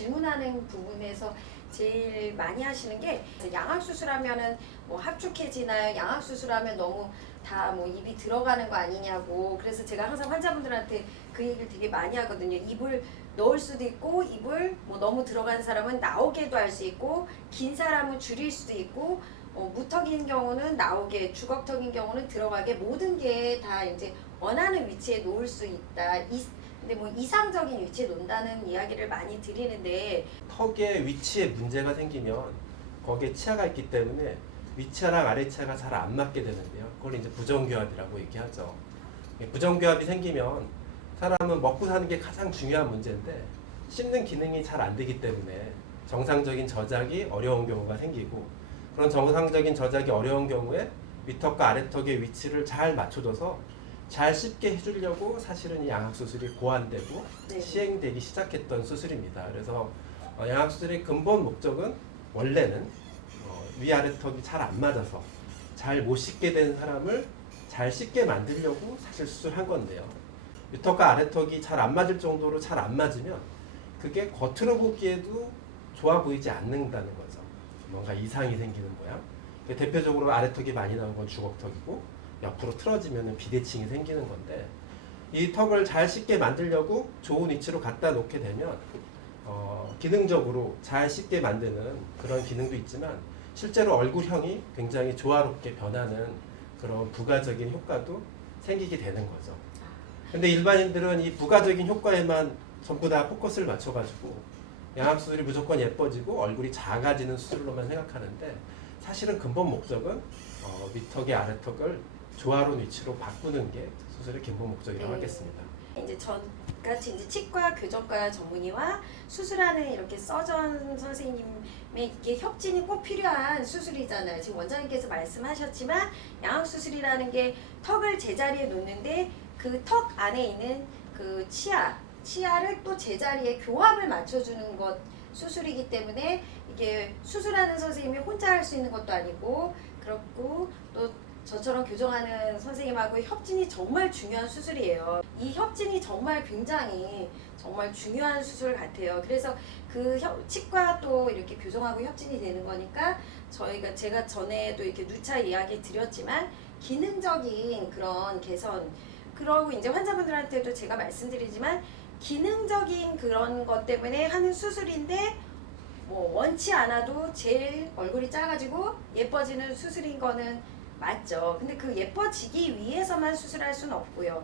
질문하는 부분에서 제일 많이 하시는 게 양악 수술하면은 뭐 합축해지나요? 양악 수술하면 너무 다 뭐 입이 들어가는 거 아니냐고 그래서 제가 항상 환자분들한테 그 얘기를 되게 많이 하거든요. 입을 넣을 수도 있고 입을 뭐 너무 들어간 사람은 나오게도 할 수 있고 긴 사람은 줄일 수도 있고 어, 무턱인 경우는 나오게 주걱턱인 경우는 들어가게 모든 게 다 이제 원하는 위치에 놓을 수 있다. 이, 근데 뭐 이상적인 위치에 놓는다는 이야기를 많이 드리는데 턱의 위치에 문제가 생기면 거기에 치아가 있기 때문에 위치아랑 아래 치아가 잘 안 맞게 되는데요. 그걸 이제 부정교합이라고 얘기하죠. 이 부정교합이 생기면 사람은 먹고 사는 게 가장 중요한 문제인데 씹는 기능이 잘 안 되기 때문에 정상적인 저작이 어려운 경우가 생기고 그런 정상적인 저작이 어려운 경우에 위턱과 아래턱의 위치를 잘 맞춰줘서 잘 씹게 해주려고 사실은 이 양악 수술이 고안되고 네. 시행되기 시작했던 수술입니다. 그래서 어, 양악 수술의 근본 목적은 원래는 어, 위아래 턱이 잘 안 맞아서 잘 못 씻게 된 사람을 잘 씻게 만들려고 사실 수술한 건데요. 위턱과 아래턱이 잘 안 맞을 정도로 잘 안 맞으면 그게 겉으로 보기에도 좋아 보이지 않는다는 거죠. 뭔가 이상이 생기는 모양. 그 대표적으로 아래턱이 많이 나온 건 주걱턱이고 옆으로 틀어지면 비대칭이 생기는 건데 이 턱을 잘 씻게 만들려고 좋은 위치로 갖다 놓게 되면 어, 기능적으로 잘 씻게 만드는 그런 기능도 있지만 실제로 얼굴형이 굉장히 조화롭게 변하는 그런 부가적인 효과도 생기게 되는 거죠. 근데 일반인들은 이 부가적인 효과에만 전부 다 포커스를 맞춰가지고 양악 수술이 무조건 예뻐지고 얼굴이 작아지는 수술로만 생각하는데 사실은 근본 목적은 어, 밑턱의 아래턱을 조화로운 위치로 바꾸는 게 수술의 근본 목적이라고 네. 하겠습니다. 이제 전같이 이제 치과 교정과 전문의와 수술하는 이렇게 서전 선생님의 이게 협진이 꼭 필요한 수술이잖아요. 지금 원장님께서 말씀하셨지만 양악 수술이라는 게 턱을 제자리에 놓는데 그 턱 안에 있는 그 치아 치아를 또 제자리에 교합을 맞춰주는 것 수술이기 때문에 이게 수술하는 선생님이 혼자 할 수 있는 것도 아니고 그렇고 또 저처럼 교정하는 선생님하고 협진이 정말 중요한 수술이에요. 이 협진이 정말 굉장히 정말 중요한 수술 같아요. 그래서 그 협- 치과 또 이렇게 교정하고 협진이 되는 거니까 저희가 제가 전에도 이렇게 누차 이야기 드렸지만 기능적인 그런 개선 그러고 이제 환자분들한테도 제가 말씀드리지만 기능적인 그런 것 때문에 하는 수술인데 뭐 원치 않아도 제일 얼굴이 작아지고 예뻐지는 수술인 거는 맞죠. 근데 그 예뻐지기 위해서만 수술할 수는 없고요.